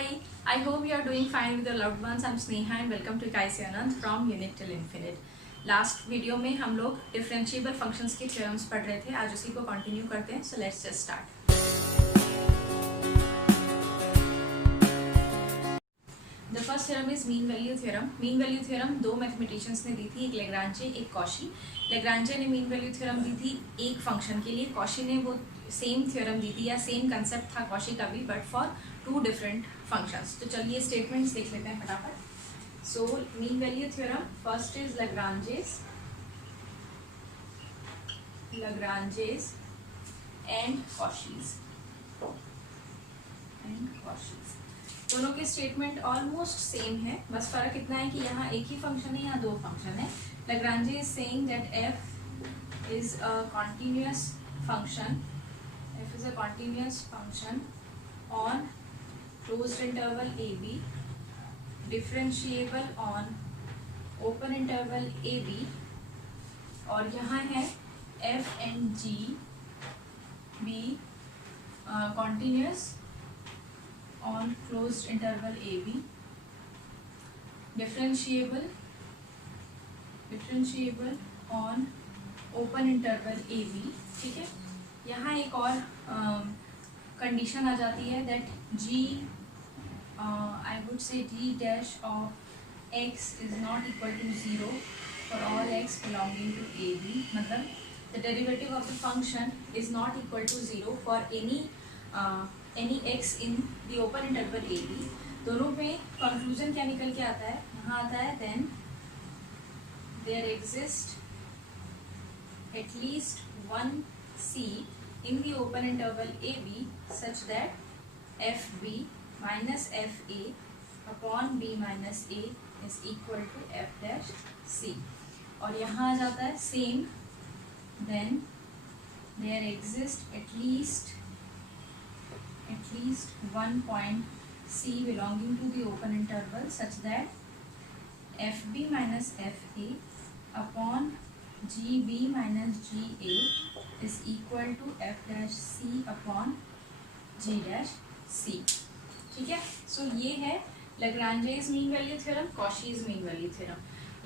Hi, I hope you are doing fine with your loved ones. I'm Sneha and welcome to Kaisi Anand from Unit till Infinite. Last video में हम लोग differentiable functions के theorems पढ़ रहे थे. आज उसी को कंटिन्यू करते हैं. So let's just start. The first theorem is mean value theorem. Mean value theorem दो मैथमेटिशियंस ने दी थी, एक लेग्रांजे एक कॉशी. लेग्रांजे ने मीन वैल्यू थ्योरम दी थी एक फंक्शन के लिए, कॉशी ने वो सेम थ्योरम दी थी या सेम कंसेप्ट था कॉशी का भी, but for two different functions. तो चलिए स्टेटमेंट्स देख लेते हैं फटाफट. So mean value theorem first is Lagrange's and Cauchy's. दोनों के स्टेटमेंट ऑलमोस्ट सेम है, बस फर्क इतना है कि यहाँ एक ही फंक्शन है, यहाँ दो फंक्शन है. Lagrange is saying that f is a continuous function. F is a continuous function on closed interval AB, differentiable on open interval AB, और यहाँ है f and g be continuous on closed interval AB, differentiable on open interval AB. ठीक है. यहाँ एक और condition आ जाती है that g I would say d dash of x is not equal to 0 for all x belonging to AB. मतलब the derivative of the function is not equal to 0 for any x in the open interval AB. दोनों में conclusion क्या निकल के आता है, यहाँ आता है then there exists at least one c in the open interval AB such that fb minus fa upon b minus a is equal to f dash c. और यहाँ आ जाता है same then there exists at least one point c belonging to the open interval such that fb minus fa upon gb minus ga is equal to f dash c upon g dash c. ठीक है. सो ये है Lagrange's mean value theorem, Cauchy's mean value theorem.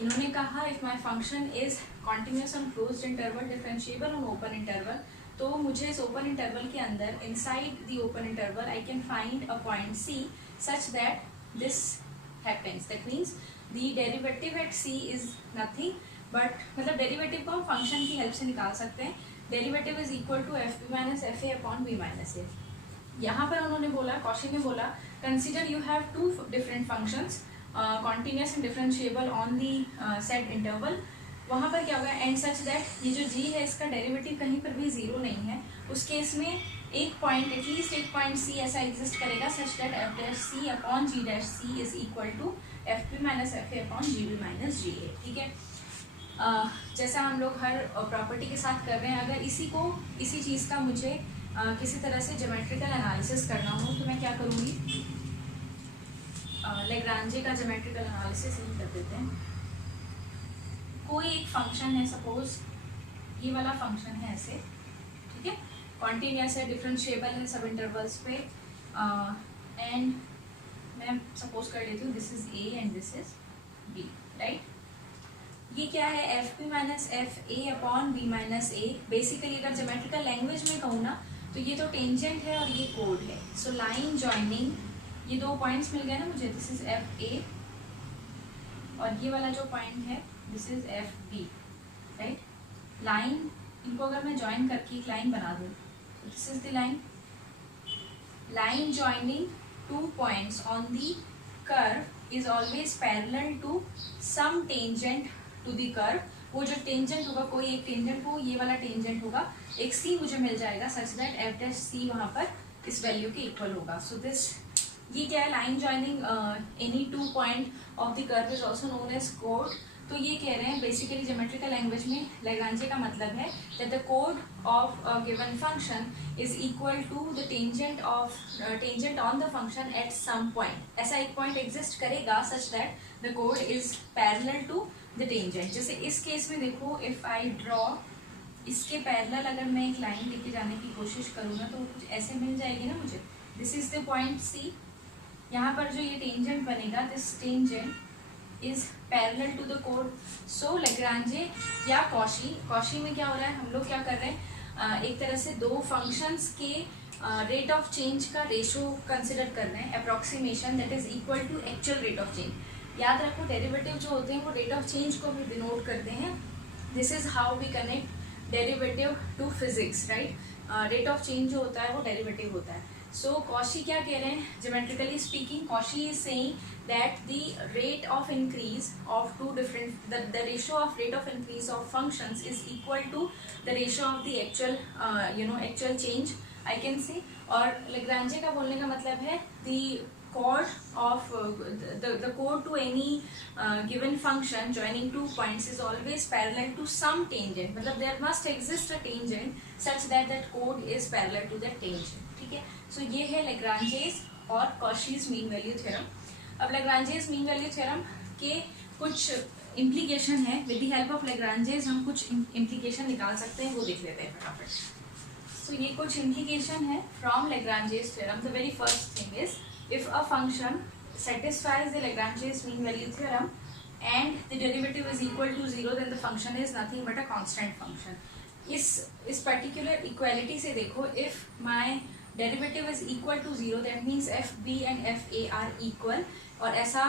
इन्होंने कहा if my function is continuous on closed interval, differentiable on open interval, तो मुझे इस open interval के अंदर inside the open interval I can find a point c such that this happens. That means the derivative at c is nothing but मतलब derivative को हम function की help से निकाल सकते हैं. Derivative is equal to f b minus F A upon B minus a. यहाँ पर उन्होंने बोला, कौशिक ने बोला, consider you have two different functions continuous and differentiable on the set interval. वहाँ पर क्या होगा, एंड सच दैट ये जो g है इसका डेरिवेटिव कहीं पर भी जीरो नहीं है. उस केस में एक पॉइंट एटलीस्ट एक पॉइंट c ऐसा एग्जिस्ट करेगा such that f dash c upon g dash c is equal to f P minus F A upon g b minus g a. ठीक है. जैसा हम लोग हर प्रॉपर्टी के साथ कर रहे हैं, अगर इसी चीज़ का मुझे किसी तरह से ज्योमेट्रिकल एनालिसिस करना हो तो मैं क्या करूँगी, लेग्रांजे का ज्योमेट्रिकल एनालिसिस ही कर देते हैं. कोई एक फंक्शन है, सपोज ये वाला फंक्शन है ऐसे, ठीक है, कॉन्टिन्यूस है, डिफरेंशिएबल है सब इंटरवल्स पे, एंड मैं सपोज कर लेती हूँ this is A and this is B. Right. ये क्या है, F P minus F A upon B minus A. Basically अगर ज्योमेट्रिकल लैंग्वेज में कहूँ ना तो ये तो टेंजेंट है और ये कोड है. सो लाइन जॉइनिंग, ये दो पॉइंट्स मिल गए ना मुझे, दिस इज एफ ए और ये वाला जो पॉइंट है this is F B. Right. Line, इनको अगर मैं ज्वाइन करके एक लाइन बना दूँ, this is the line joining two points on the curve is always parallel to some tangent to the curve. वो जो टेंजेंट होगा, कोई एक टेंजेंट हो, ये वाला टेंजेंट होगा, एक सी मुझे मिल जाएगा सच दैट एफ डैश सी वहाँ पर इस वैल्यू के इक्वल होगा. सो दिस, ये क्या है, line joining any two point of the curve is also known as कोड. तो ये कह रहे हैं बेसिकली ज्योमेट्रिकल लैंग्वेज में लेग्रांजे का मतलब है दैट द कोड of a given function is equal to the tangent on the function at some point. ऐसा एक पॉइंट एग्जिस्ट करेगा सच दैट द कोड is parallel to the tangent. जैसे इस केस में देखो, इफ आई ड्रॉ इसके पैरेलल अगर मैं एक लाइन लेके जाने की कोशिश करूँ ना तो कुछ ऐसे मिल जाएगी ना मुझे. This is the point C, यहाँ पर जो ये टेंजेंट बनेगा, this tangent is parallel to the कोड. सो लेग्रांजे या कॉशी में क्या हो रहा है, हम लोग क्या कर रहे हैं, एक तरह से दो फंक्शंस के रेट ऑफ चेंज का रेशो कंसिडर कर रहे हैं, approximation that is equal to actual rate of change. याद रखो डेरिवेटिव जो होते हैं वो रेट ऑफ चेंज को भी डिनोट करते हैं. This is how we connect derivative to physics, right. Rate of change जो होता है वो डेरिवेटिव होता है. सो कॉशी क्या कह रहे हैं, geometrically speaking Cauchy is saying that the rate of increase of two different the ratio of rate of increase of functions is equal to the ratio of the actual actual change, I can say. और Lagrange का बोलने का मतलब है the chord of the chord to any given function joining two points is always parallel to some tangent. मतलब there must exist a tangent such that that chord is parallel to that tangent. ठीक है. So ये है Lagrange's और Cauchy's mean value theorem. अब Lagrange's mean value theorem के कुछ implication है. With the help of Lagrange's हम कुछ इम्प्लीकेशन निकाल सकते हैं, वो देख लेते हैं फटाफट. सो ये कुछ इम्प्लीकेशन है from Lagrange's theorem. The very first thing is if a function satisfies the Lagrange's mean value theorem and the derivative is equal to 0, then the function is nothing but a constant function. इस particular equality से देखो, if my derivative is equal to 0, that means fb and fa are equal. और ऐसा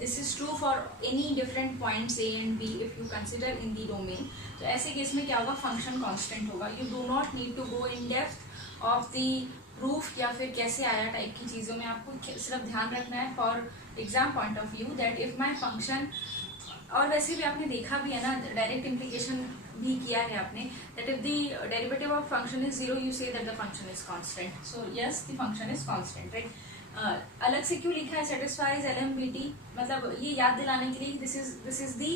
this is true for any different points a and b if you consider in the domain. तो ऐसे case में क्या होगा, function constant होगा. You do not need to go in depth of the proof या फिर कैसे आया टाइप की चीज़ों में. आपको सिर्फ ध्यान रखना है for exam point of view that if my function, और वैसे भी आपने देखा भी है ना, डायरेक्ट इम्प्लीकेशन भी किया है आपने, that if the derivative of function is 0, you say that the function is constant. So yes, the function is constant, right? अलग से क्यों लिखा है satisfies LMBT, मतलब ये याद दिलाने के लिए this is the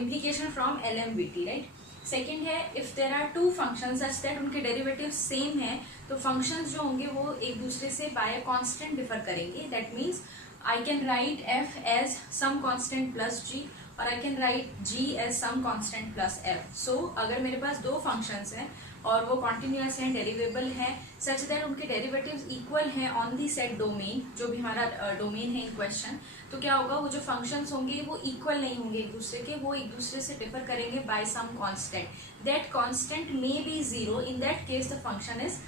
implication from LMBT, right? Second है if there are two functions such that उनके डेरिवेटिव सेम है, तो फंक्शंस जो होंगे वो एक दूसरे से बाय कांस्टेंट डिफर करेंगे. That means I can write f as some constant plus g और I can write g as some constant plus f. So अगर मेरे पास दो फंक्शंस हैं और वो कॉन्टिन्यूअस हैं, डेरिवेबल हैं, सच दैट उनके डेरिवेटिव्स इक्वल हैं ऑन दी सेट डोमेन, जो भी हमारा डोमेन है इन क्वेश्चन, तो क्या होगा, वो जो फंक्शंस होंगे वो इक्वल नहीं होंगे एक दूसरे के, वो एक दूसरे से डिफर करेंगे by some constant. That constant may be 0. In that case the function is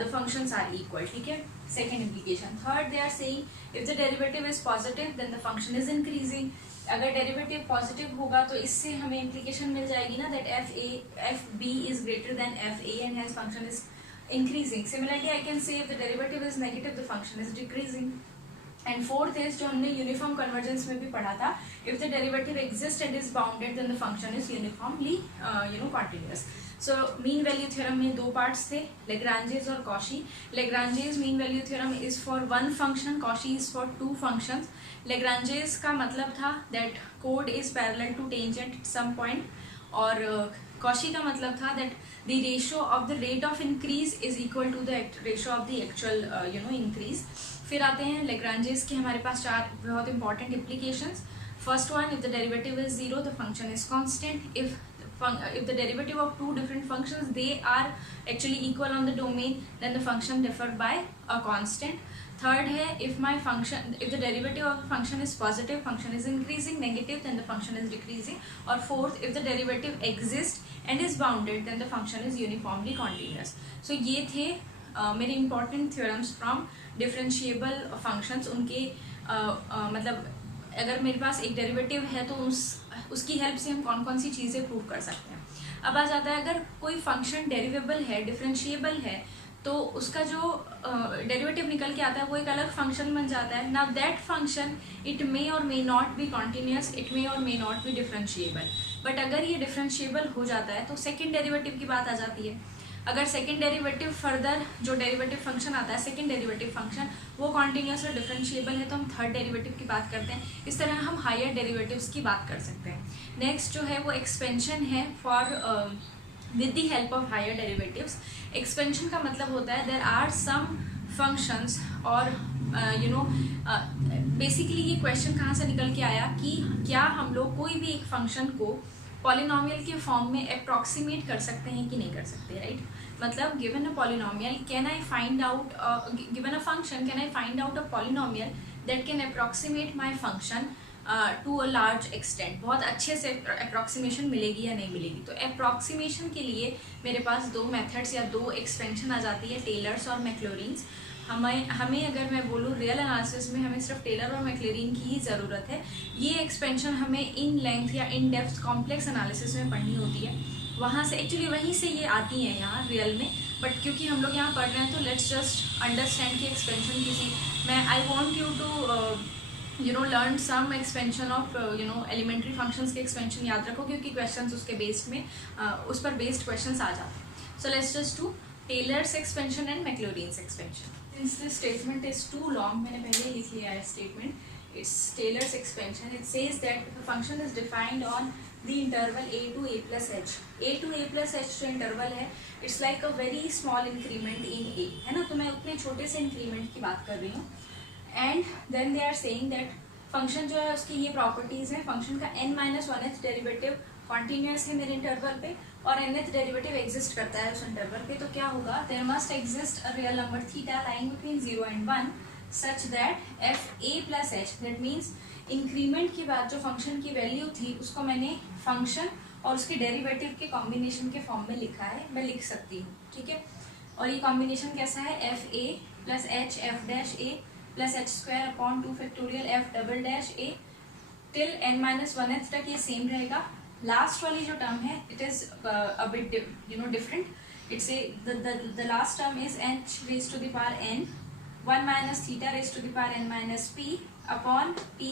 the functions are equal. ठीक है. Second implication. Third, they are saying if the derivative is positive then the function is increasing. अगर derivative positive होगा तो इससे हमें implication मिल जाएगी ना, that F B is greater than F A and hence function is increasing. Similarly I can say if the derivative is negative the function is decreasing. And fourth is जो हमने uniform convergence में भी पढ़ा था, if the derivative exist and is bounded then the function is uniformly continuous. So mean value theorem में दो parts थे, Lagrange's और Cauchy. Lagrange's mean value theorem is for one function, Cauchy is for two functions. Lagrange's का मतलब था that कोड is parallel to tangent at some point, और Cauchy का मतलब था that the ratio of the rate of increase is equal to the ratio of the actual increase. फिर आते हैं Lagrange's के हमारे पास चार बहुत important implications. First one, if the derivative is 0 the function is constant. If the derivative of two different functions they are actually equal on the domain, then the function differed by a constant. Third है, if the derivative of the function is positive, function is increasing, negative, then the function is decreasing. Or fourth, if the derivative exists and is bounded, then the function is uniformly continuous. So ये थे मेरे important theorems from differentiable functions. उनके मतलब अगर मेरे पास एक derivative है तो उसकी हेल्प से हम कौन कौन सी चीज़ें प्रूव कर सकते हैं. अब आ जाता है, अगर कोई फंक्शन डेरिवेबल है, डिफरेंशिएबल है, तो उसका जो डेरिवेटिव निकल के आता है वो एक अलग फंक्शन बन जाता है. Now that function it may और may not be continuous, it may और may not be differentiable. But अगर ये डिफरेंशिएबल हो जाता है तो सेकेंड डेरिवेटिव की बात आ जाती है. अगर सेकेंड डेरिवेटिव फर्दर जो डेरिवेटिव फंक्शन आता है, सेकेंड डेरिवेटिव फंक्शन, वो कॉन्टिन्यूस और डिफरेंशिएबल है तो हम थर्ड डेरिवेटिव की बात करते हैं. इस तरह हम हायर डेरिवेटिव्स की बात कर सकते हैं. नेक्स्ट जो है वो एक्सपेंशन है for with the help of higher derivatives. Expansion का मतलब होता है देयर आर सम फंक्शंस, और बेसिकली ये क्वेश्चन कहाँ से निकल के आया कि क्या हम लोग कोई भी एक फंक्शन को पॉलिनोमियल के फॉर्म में अप्रॉक्सीमेट कर सकते हैं कि नहीं कर सकते, राइट? मतलब given a polynomial can I find out, given a function can I find out a polynomial that can approximate my function to a large extent. बहुत अच्छे से अप्रॉक्सीमेशन मिलेगी या नहीं मिलेगी? तो अप्रॉक्सीमेशन के लिए मेरे पास दो मेथड्स या दो एक्सपेंशन आ जाती है, टेलर्स और मैक्लॉरिन्स। हमें अगर मैं बोलूँ रियल एनालिसिस में हमें सिर्फ टेलर और मैक्लॉरिन की ही ज़रूरत है। ये एक्सपेंशन हमें इन लेंथ या इन डेप्थ कॉम्प्लेक्स एनालिसिस में पढ़नी होती है, वहाँ से एक्चुअली वहीं से ये आती हैं यहाँ रियल में, बट क्योंकि हम लोग यहाँ पढ़ रहे हैं तो लेट्स जस्ट अंडरस्टैंड कि एक्सपेंशन किसी, मैं I want you to learn some expansion of elementary functions के एक्सपेंशन याद रखो, क्योंकि क्वेश्चंस उसके बेस्ड में उस पर बेस्ड क्वेश्चंस आ जाते हैं। So let's just do Taylor's expansion and Maclaurin's expansion. Since this statement is too long, मैंने पहले ही लिख लिया है statement. It's Taylor's expansion. It says that the function is defined on the interval a to a plus h. a to a plus h जो interval है, it's like a very small increment in a, है ना? तो मैं उतने छोटे से increment की बात कर रही हूँ. And then they are saying that function जो है उसकी ये properties हैं, function का n-1th derivative कॉन्टीन्यूस है मेरे इंटरवल पे और nth डेरिवेटिव एग्जिस्ट करता है उस इंटरवल पे, तो क्या होगा? There must exist a real number theta lying between 0 and 1 such that F A plus H, that means increment के बाद जो फंक्शन की वैल्यू थी उसको मैंने फंक्शन और उसके डेरिवेटिव के कॉम्बिनेशन के फॉर्म में लिखा है, मैं लिख सकती हूँ, ठीक है? और ये कॉम्बिनेशन कैसा है? F A plus H F dash A plus H square upon 2 factorial F double dash A till n-1th तक ये सेम रहेगा। लास्ट वाली जो टर्म है it is a bit different. It's A the last term is h raise to the power n 1 minus theta raise to the power n minus p upon p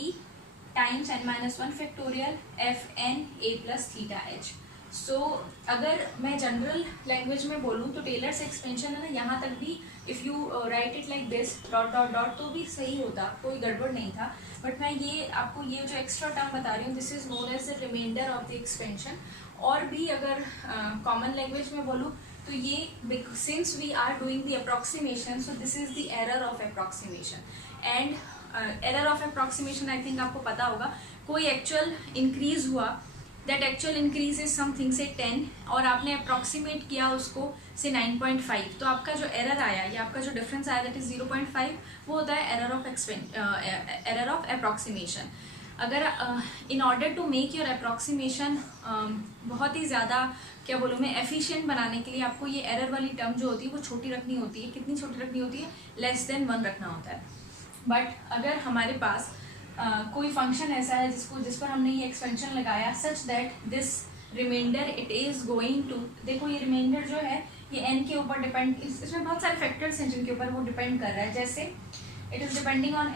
times n-1 factorial F N A plus theta h। So अगर मैं general language में बोलूँ तो tailors expansion है ना, यहाँ तक भी if you right it like this dot dot dot तो भी सही होता, कोई गड़बड़ नहीं था। बट मैं ये आपको ये जो एक्स्ट्रा टर्म बता रही हूँ this is known as the remainder of the expansion. और भी अगर कॉमन लैंग्वेज में बोलूँ तो ये since we are doing the approximation so this is the error of approximation. And error of approximation I think आपको पता होगा, कोई एक्चुअल इंक्रीज हुआ, that actual increase is something से 10 और आपने अप्रॉक्सीमेट किया उसको से 9.5, तो आपका जो एरर आया या आपका जो डिफरेंस आया दैट इज 0.5, वो होता है एरर ऑफ अप्रॉक्सीमेशन। अगर in order to make your approximation बहुत ही ज़्यादा क्या बोलूँ मैं एफिशिएंट बनाने के लिए आपको ये एरर वाली टर्म जो होती है वो छोटी रखनी होती है। कितनी छोटी रखनी होती है? लेस देन 1 रखना होता है। बट अगर हमारे पास कोई फंक्शन ऐसा है जिस पर हमने ये एक्सपेंशन लगाया such that this remainder it is going to, देखो ये रिमाइंडर जो है ये n के ऊपर डिपेंड, इसमें बहुत सारे फैक्टर्स हैं जिनके ऊपर वो डिपेंड कर रहा है। जैसे it is depending on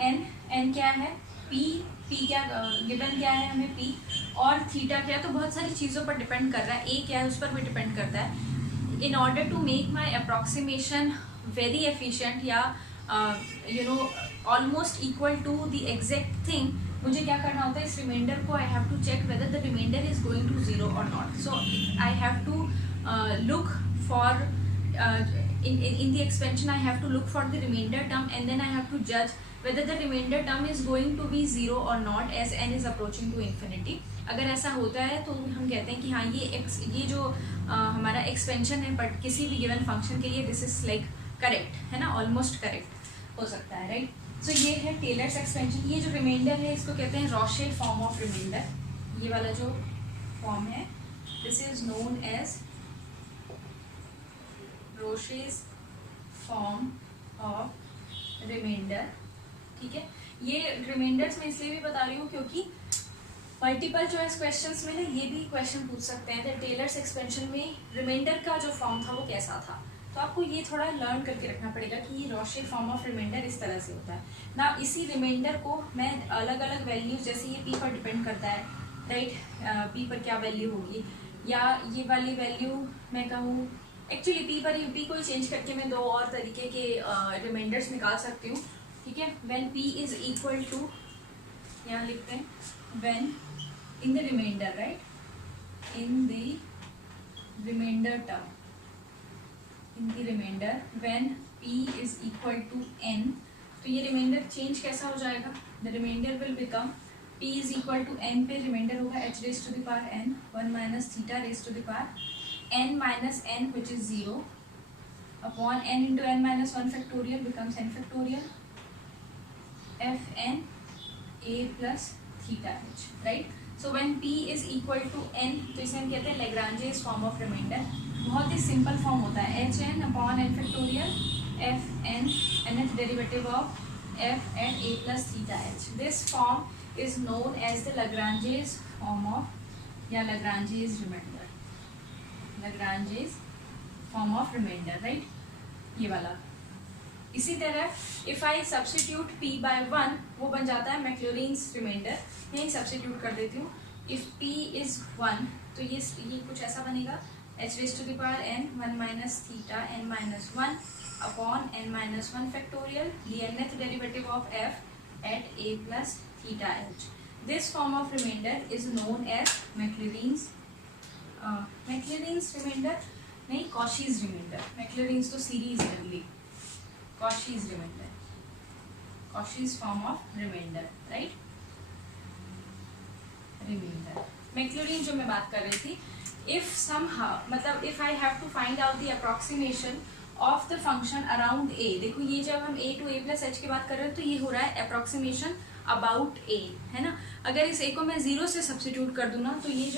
n क्या है, p क्या गिवन क्या है हमें p, और थीटा क्या है, तो बहुत सारी चीज़ों पर डिपेंड कर रहा है। a क्या है उस पर भी डिपेंड करता है। In order to make my approximation very efficient या almost equal to the exact thing, मुझे क्या करना होता है? इस रिमाइंडर को I have to check whether the reminder is going to 0 और not. So I have to look for in the expansion I have to look for the remainder term and then I have to judge whether the remainder term is going to be 0 or not as n is approaching to infinity। अगर ऐसा होता है तो हम कहते हैं कि हाँ ये जो हमारा एक्सपेंशन है बट किसी भी गिवन फंक्शन के लिए दिस इज लाइक करेक्ट है ना, ऑलमोस्ट करेक्ट हो सकता है, राइट? सो ये है टेलर्स एक्सपेंशन। ये जो रिमाइंडर है इसको कहते हैं रॉशे फॉर्म ऑफ रिमाइंडर। ये वाला जो फॉर्म है this is known as Roche's form of reminder, ठीक है? ये रिमाइंडर्स में इसलिए भी बता रही हूँ क्योंकि मल्टीपल चॉइस क्वेश्चंस में ना ये भी क्वेश्चन पूछ सकते हैं कि टेलर्स एक्सपेंशन में रिमाइंडर का जो फॉर्म था वो कैसा था, तो आपको ये थोड़ा लर्न करके रखना पड़ेगा कि ये रॉशे फॉर्म ऑफ रिमाइंडर इस तरह से होता है ना। इसी रिमाइंडर को मैं अलग अलग वैल्यूज, जैसे ये p पर डिपेंड करता है, राइट? p पर क्या वैल्यू होगी, या ये वाली वैल्यू मैं कहूँ एक्चुअली p को चेंज करके मैं दो और तरीके के रिमाइंडर्स निकाल सकती हूँ, ठीक है? When p is equal to, यहाँ लिखते हैं when in the remainder, right? In the remainder term, in the remainder when p is equal to n, तो ये रिमाइंडर चेंज कैसा हो जाएगा? The remainder will become p is equal to n पे remainder होगा h raise to the power n 1 minus theta raise to the power n minus n which is 0 upon n into n minus 1 factorial becomes n factorial f n a plus theta h, right. So when p is equal to n, तो इसे हम कहते हैं Lagrange's form of reminder. बहुत ही simple form होता है H N upon n factorial f n nth derivative of f at a plus theta h. This form is known as the Lagrange's form of या Lagrange's remainder. Lagrange's form of remainder, right? ये वाला. इसी तरह if I substitute p by 1 वो बन जाता है Maclaurin's remainder. यही substitute कर देती हूँ. If p is 1 तो ये कुछ ऐसा बनेगा h raised to the power n 1 minus theta n minus 1 upon n minus 1 factorial the nth derivative of f at a plus theta h. This form of remainder is known as Maclaurin's remainder, नहीं Cauchy's remainder. Maclaurin's तो series है only. Cauchy's remainder, Cauchy's form of remainder, right? Remainder. Maclaurin जो मैं बात कर रही थी, if somehow मतलब if I have to find out the approximation of the function around a, देखो ये जब हम a to a plus h की बात कर रहे हैं तो ये हो रहा है approximation about a, है ना. अगर इस a को मैं 0 से सब्स्टिट्यूट कर दूँ ना तो ये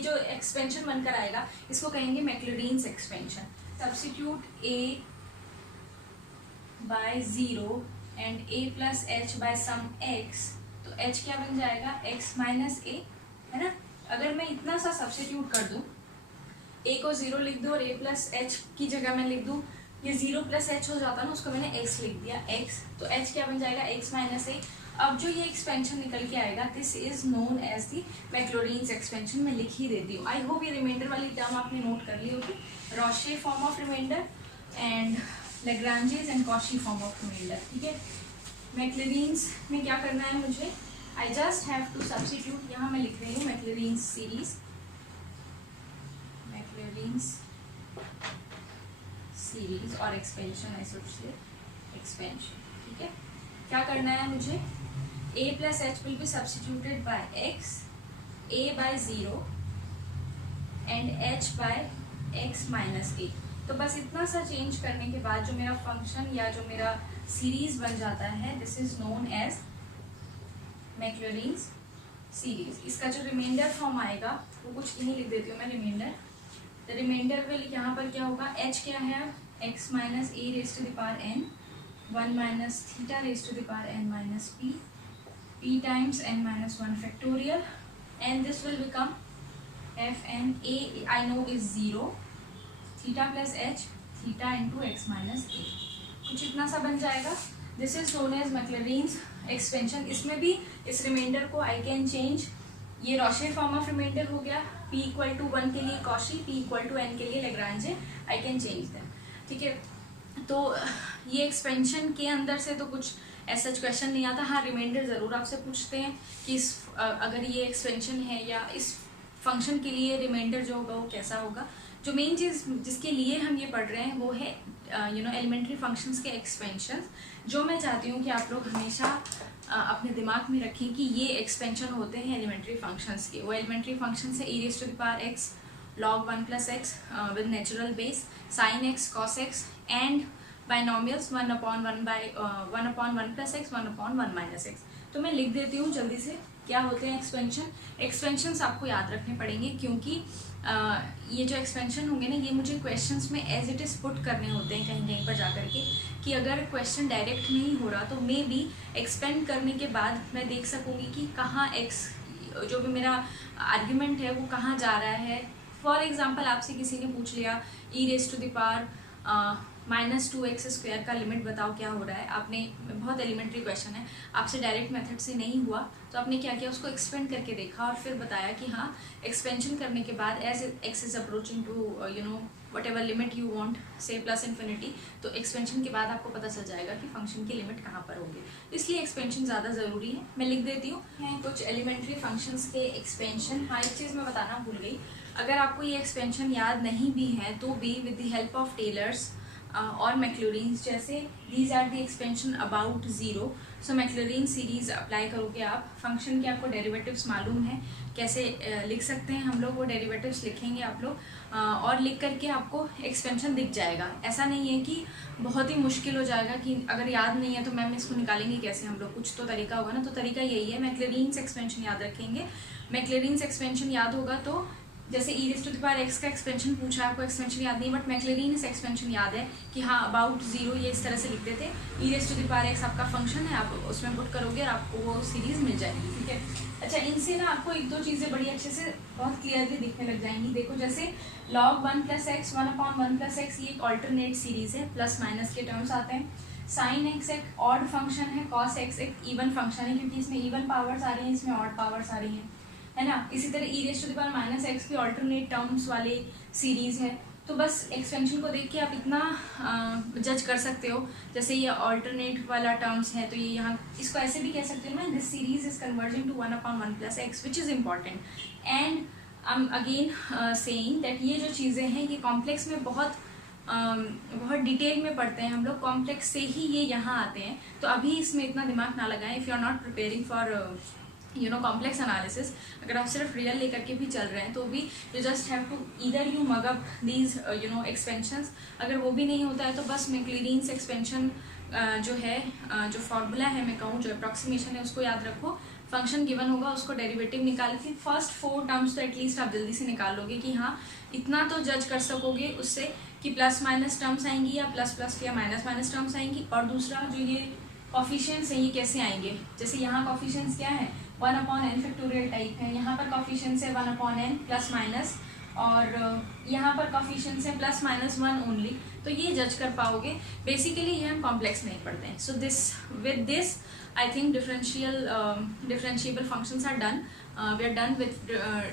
जो एक्सपेंशन बनकर आएगा इसको कहेंगे मैक्लॉरिन्स expansion. Substitute a by 0 and a plus h by some x, तो h क्या बन जाएगा x minus a, है ना. अगर मैं इतना सा सब्स्टिट्यूट कर दूं, a को 0 लिख दूं और a प्लस h की जगह मैं लिख दूं, ये 0 प्लस h हो जाता है ना, उसको मैंने x लिख दिया x, तो h क्या बन जाएगा x माइनस a. अब जो ये एक्सपेंशन निकल के आएगा this is known as the Maclaurin's expansion. मैं लिख ही देती हूँ. आई होप ये रिमाइंडर वाली टर्म आपने नोट कर ली होगी. Roche form of reminder and Lagrange's and Cauchy form of reminder. ठीक है. मैक्लॉरिन्स में क्या करना है मुझे, I just have to substitute. यहाँ मैं लिख रही हूँ Maclaurin's series, Maclaurin's series और expansion, I should say expansion. ठीक है. क्या करना है मुझे, a plus h will be substituted by x, a by 0 and h by x minus a. तो बस इतना सा चेंज करने के बाद जो मेरा फंक्शन या जो मेरा सीरीज बन जाता है this is known as Maclaurin's series. इसका जो रिमाइंडर फॉर्म आएगा वो कुछ इन्हीं लिख देती हूँ मैं रिमाइंडर. द रिमाइंडर विल यहाँ पर क्या होगा, h क्या है x minus a raise to the power n 1 minus theta raise to the power n minus p times n minus 1 factorial and this will become f n a I know is 0 theta plus h theta into x minus a. कुछ इतना सा बन जाएगा. This is known as Maclaurin's expansion. इसमें भी इस reminder को आई can change. ये रॉशे फॉर्म ऑफ रिमाइंडर हो गया. p इक्वल टू 1 के लिए Cauchy, p equal to n के लिए Lagrange. I can change them. ठीक है. तो ये एक्सपेंशन के अंदर से तो कुछ ऐसा क्वेश्चन नहीं आता. हाँ, रिमाइंडर ज़रूर आपसे पूछते हैं कि अगर ये एक्सपेंशन है या इस फंक्शन के लिए रिमाइंडर जो होगा वो कैसा होगा. जो मेन चीज़ जिसके लिए हम ये पढ़ रहे हैं वो है एलिमेंट्री फंक्शंस के एक्सपेंशन. जो मैं चाहती हूँ कि आप लोग हमेशा अपने दिमाग में रखें कि ये एक्सपेंशन होते हैं एलिमेंट्री फंक्शंस के. वो एलिमेंट्री फंक्शन है e raise to the power x log 1 plus x with natural base sin x cos x and binomials 1 upon 1 plus x 1 upon 1 minus x. तो मैं लिख देती हूँ जल्दी से क्या होते हैं एक्सपेंशन. एक्सपेंशंस आपको याद रखने पड़ेंगे क्योंकि ये जो एक्सपेंशन होंगे ना ये मुझे क्वेश्चंस में एज इट इज़ पुट करने होते हैं कहीं कहीं पर जा कर के कि अगर क्वेश्चन डायरेक्ट नहीं हो रहा तो मे बी एक्सपेंड करने के बाद मैं देख सकूँगी कि कहाँ एक्स जो भी मेरा आर्ग्यूमेंट है वो कहाँ जा रहा है. फॉर एग्जाम्पल आपसे किसी ने पूछ लिया e raise to the power -2x² का लिमिट बताओ क्या हो रहा है. आपने बहुत एलिमेंट्री क्वेश्चन है, आपसे डायरेक्ट मेथड से नहीं हुआ तो आपने क्या किया उसको एक्सपेंड करके देखा और फिर बताया कि हाँ एक्सपेंशन करने के बाद as X is approaching to whatever limit you want say plus infinity, तो एक्सपेंशन के बाद आपको पता चल जाएगा कि फंक्शन की लिमिट कहाँ पर होगी. इसलिए एक्सपेंशन ज़्यादा ज़रूरी है. मैं लिख देती हूँ कुछ एलिमेंट्री फंक्शंस के एक्सपेंशन. हाँ, एक चीज़ मैं बताना भूल गई, अगर आपको ये एक्सपेंशन याद नहीं भी है तो भी with the help of Taylor's और मैक्लॉरिन्स जैसे these are the expansion about 0. So Maclaurin series apply करोगे आप, फंक्शन के आपको डेरिवेटिव्स मालूम है, कैसे लिख सकते हैं हम लोग, वो डेरिवेटिव्स लिखेंगे आप लोग, और लिख करके आपको एक्सपेंशन दिख जाएगा। ऐसा नहीं है कि बहुत ही मुश्किल हो जाएगा कि अगर याद नहीं है तो मैम इसको निकालेंगे कैसे हम लोग, कुछ तो तरीका होगा ना। तो तरीका यही है, मैक्लॉरिन एक्सपेंशन याद रखेंगे। मैक्लॉरिन एक्सपेंशन याद होगा तो जैसे e⁻x का एक्सपेंशन पूछा, आपको एक्सपेंशन याद नहीं, बट मैक्लॉरिन एक्सपेंशन याद है कि हाँ अबाउट जीरो ये इस तरह से लिखते थे। e⁻x आपका फंक्शन है, आप उसमें पुट करोगे और आपको वो सीरीज मिल जाएगी, ठीक है। अच्छा, इनसे ना आपको एक दो चीज़ें बड़ी अच्छे से बहुत क्लियरली दिखने लग जाएंगी। देखो जैसे log 1 + x 1/1 + x ये एक ऑल्टरनेट सीरीज है, प्लस माइनस के टर्म्स आते हैं। sin x एक ऑड फंक्शन है, cos x एक इवन फंक्शन है, क्योंकि इसमें इवन पावर्स आ रही हैं, इसमें ऑड पावर्स आ रही हैं, है ना। इसी तरह e⁻x की ऑल्टरनेट टर्म्स वाली सीरीज है। तो बस एक्सपेंशन को देख के आप इतना जज कर सकते हो, जैसे ये ऑल्टरनेट वाला टर्म्स है तो ये यहाँ इसको ऐसे भी कह सकते हो ना, this series is converging to 1/1 + x which is important. And I am again saying that ये जो चीज़ें हैं ये कॉम्प्लेक्स में बहुत डिटेल में पढ़ते हैं हम लोग, कॉम्प्लेक्स से ही ये यहाँ आते हैं। तो अभी इसमें इतना दिमाग ना लगाएं if you are not preparing for complex analysis. अगर आप सिर्फ रियल लेकर के भी चल रहे हैं तो भी you just have to either you mug up these expansions. अगर वो भी नहीं होता है तो बस मैक्लॉरिन एक्सपेंशन जो है, जो फॉर्मूला है मैं कहूँ, जो अप्रॉक्सीमेशन है उसको याद रखो। फंक्शन गिवन होगा, उसको डेरिवेटिव निकाल के फर्स्ट 4 टर्म्स तो एटलीस्ट आप जल्दी से निकाल लोगे कि हाँ इतना तो जज कर सकोगे उससे कि प्लस माइनस टर्म्स आएंगी या प्लस प्लस या माइनस माइनस टर्म्स आएंगी। और दूसरा जो ये कॉफिशिएंट्स हैं ये कैसे आएंगे, जैसे यहाँ कॉफिशिएंट्स क्या है 1/n फैक्टोरियल टाइप है, यहाँ पर कॉफिशिएंट्स है 1/n प्लस माइनस, और यहाँ पर कॉफिशिएंट्स है +-1 ओनली। तो ये जज कर पाओगे। बेसिकली ये हम कॉम्प्लेक्स नहीं पढ़ते हैं। So with this I think differentiable functions are done. We are done with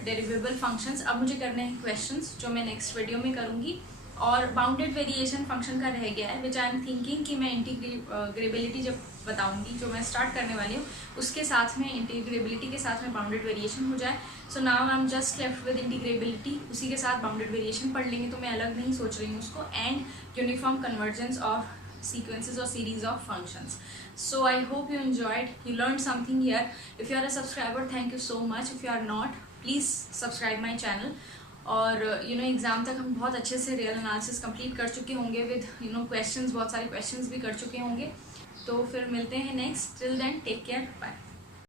derivable functions. अब मुझे करने हैं क्वेश्चंस जो मैं नेक्स्ट वीडियो में करूँगी। और बाउंडेड वेरिएशन फंक्शन का रह गया है विच आई एम थिंकिंग कि मैं इंटीग्रेबिलिटी जब बताऊंगी, जो मैं स्टार्ट करने वाली हूँ उसके साथ में इंटीग्रेबिलिटी के साथ में बाउंडेड वेरिएशन हो जाए। So now I am just left with integrability, उसी के साथ बाउंडेड वेरिएशन पढ़ लेंगे, तो मैं अलग नहीं सोच रही हूँ उसको, and uniform convergence of sequences or series of functions. So I hope you enjoyed, you learned something here. If you are a subscriber, thank you so much. If you are not, please subscribe my channel. और exam तक हम बहुत अच्छे से real analysis complete कर चुके होंगे with questions, बहुत सारे क्वेश्चंस भी कर चुके होंगे। तो फिर मिलते हैं next. Till then take care, bye.